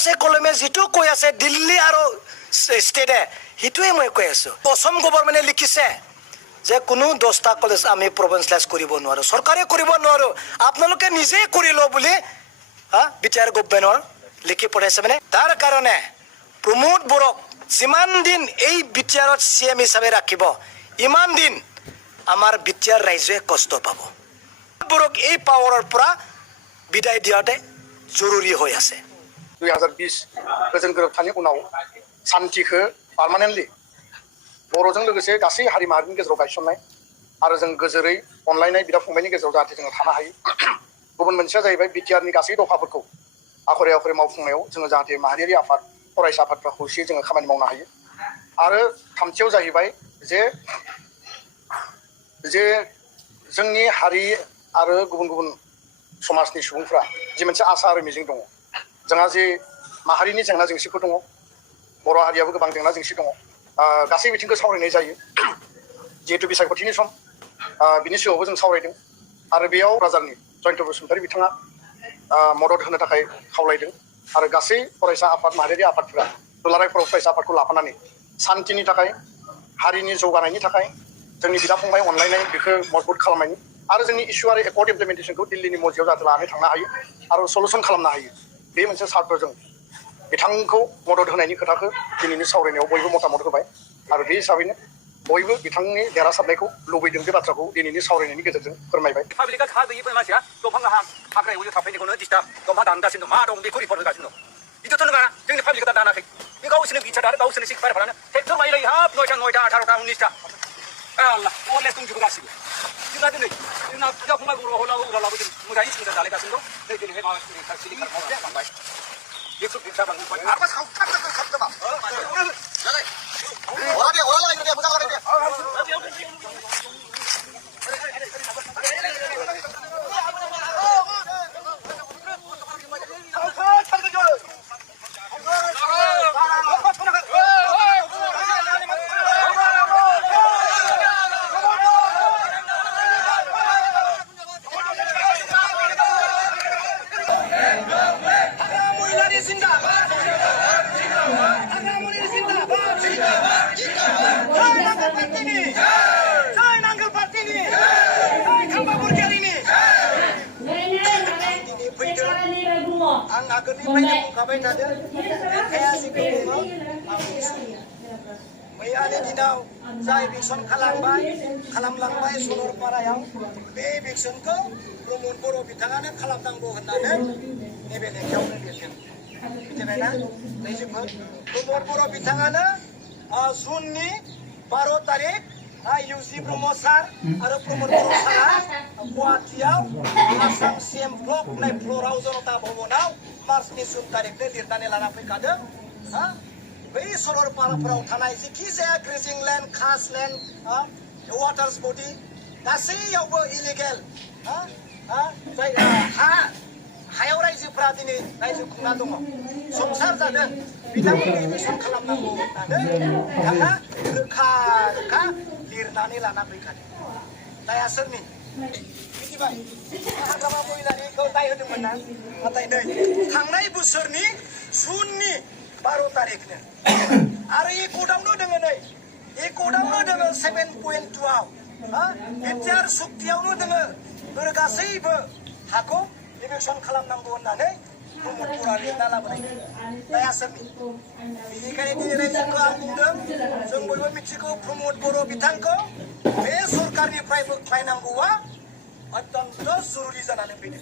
কাগজে কলমে যেটো কৈ আছে দিল্লী আৰু ষ্টেটে সেইটোৱে মই কৈ আছো। অসম গভৰ্ণমেণ্টে লিখিছে যে কোনো 10টা কলেজ আমি প্ৰভিঞ্চিয়েলাইজ কৰিব নোৱাৰো, চৰকাৰে কৰিব নোৱাৰো, আপোনালোকে নিজে কৰি ল বুলি বিটিআৰ গভৰ্ণমেণ্টৰ লিখি পঠাইছে। মানে তাৰ কাৰণে প্ৰমোদ বড়োক যিমান দিন এই বিটিআৰত CM হিচাপে ৰাখিব ইমান দিন আমাৰ বিটিআৰ ৰাইজে কষ্ট পাব। বড়োক এই পাৱাৰৰ পৰা বিদায় দিয়াতে জৰুৰী হৈ আছে। 2020 गोजोन गोरोबथानि उनाव सान्थिखौ पार्मानेन्टलि बर'जों लोगोसे गासै हारि माहारिनि गेजेराव गायसननाय आरो जों गोजोरै अनलायनाय बिदा फंबायनि गेजेराव जाहाथे जोङो थानो हायो। गुबुन मोनसेया जाहैबाय बिटिआरनि गासै दफाफोरखौ आखरे आखरे मावफुंनायाव जोङो जाहाथे माहारियारि आफाद फरायसा आफादफ्रा खौसेयै जोङो खामानि मावनो हायो। आरो थामथियाव जाहैबाय जे जोंनि हारि आरो गुबुन गुबुन समाजनि सुबुंफ्रा जे मोनसे आसा आरो मिजिं दङ। जोंहा जे माहारिनि जेंना जेंसिफोर दङ, बर' हारियाबो गोबां जेंना जेंसि दङ, गासै बिथिंखौ सावरायनाय जायो। जिहेतु बिसायख'थिनि सम बिनि सिगाङावबो जों सावरायदों आरो बेयाव क'क्राझारनि जयन्त बसुमतारी बिथाङा मदद होनो थाखाय खावलायदों आरो गासै फरायसा आफाद माहारियारि आफादफोरा दुलाराय बर' फरायसा आफादखौ लाफानानै सान्थिनि थाखाय हारिनि जौगानायनि थाखाय जोंनि बिदा फंबाय अनलायनाय बेखौ मजबुत खालामनायनि आरो जोंनि इस्यु आरो एकर्ड इमप्लिमेन्टेसनखौ दिल्लीनि मजियाव जाहाथे लानानै थांनो हायो आरो सलुसन खालामनो हायो, बे मोनसे सार्थजों बिथांखौ मदद होनायनि खोथाखौ दिनैनि सावरायनायाव बयबो मतामत होबाय आरो बे हिसाबैनो बयबो बिथांनि देरहासारनायखौ लुबैदों। बे बाथ्राखौ दिनैनि सावरायनायनि गेजेरजों फोरमायबाय। पाब्लिकआ हा गैयै मानसिया दंफां हाग्रा एवनो थाफैनायखौनो डिस्टार्ब दंफां दानगासिनो दं, मा दं बेखौ रिपर्ट होगासिनो दं। बिदिथ' नङा, जोंनि पाब्लिकआ दानाखै, बे गावसोरनो बिसार आरो गावसोरनो सिक्सपायार खालामनो ट्रेक्टर लायै हाब 9टा 18टा 19टा आल्लाह अनेक दंजोबो गासिबो। जोंना दिनै जोंना बिदा फंबाय बर' हलाबो जों मोजाङै संसार जालायगासिनो दं। नै दिनैहाय माबा सिलिंखार मावबाय, बेखौ बिसार बांबाय आरो मैयानि दिनाव जाय इलेक्सन खालामलांबाय सरलपारायाव बे इलेक्सनखौ प्रमोद बर' बिथाङानो खालामनांगौ होननानै नैबे लेखायावनो लिरदों। मिथिबायना नैजोंबो प्रमोद बर' बिथाङानो जुननि 12 तारिख UG ब्रह्म सार आरो प्रमोद बर' सारा गुवाहाटीयाव आसाम CM ब्लक होननाय फ्ल'राव जनता भवनाव मार्चनि 7 तारिखनो लिरनानै लाना फैखादों। बै सरलपाराफोराव थानाय जेखि जाया ग्रेजिं लेन्ड, खास लेन्ड, वाटार्स बडि गासैयावबो इलिगेल हायाव रायजोफोरा दिनै रायजो खुंना दङ, संसार जादों, बिथांमोनखौ इलेक्सन खालामनांगौ होननानै बिथाङा रोखा रोखा लिरनानै लाना फैखादों। दाया सोरनि? मिथिबाय, हाग्रामा महिलारिखौ दाय होदोंमोन ना, नाथाय नै थांनाय बोसोरनि जुननि 12 तारिखनो आरो ए क'डआवनो दोङो, नै ए क'डआवनो दोङो 7.2आव बिटिआर सुक्तियावनो दोङो गासैबो हाखौ इलेक्सन खालामनांगौ होननानै प्रमोद बर'आ लिरना लाबोनाय। दाया सोरनि? बेनिखायनो दिनै रायजोखौ आं बुंदों, जों बयबो मिथिगौ प्रमोद बर' बिथांखौ बे सरकारनिफ्राय बोख्लायनांगौआ अत्यन्त जरुरि जानानै फैदों।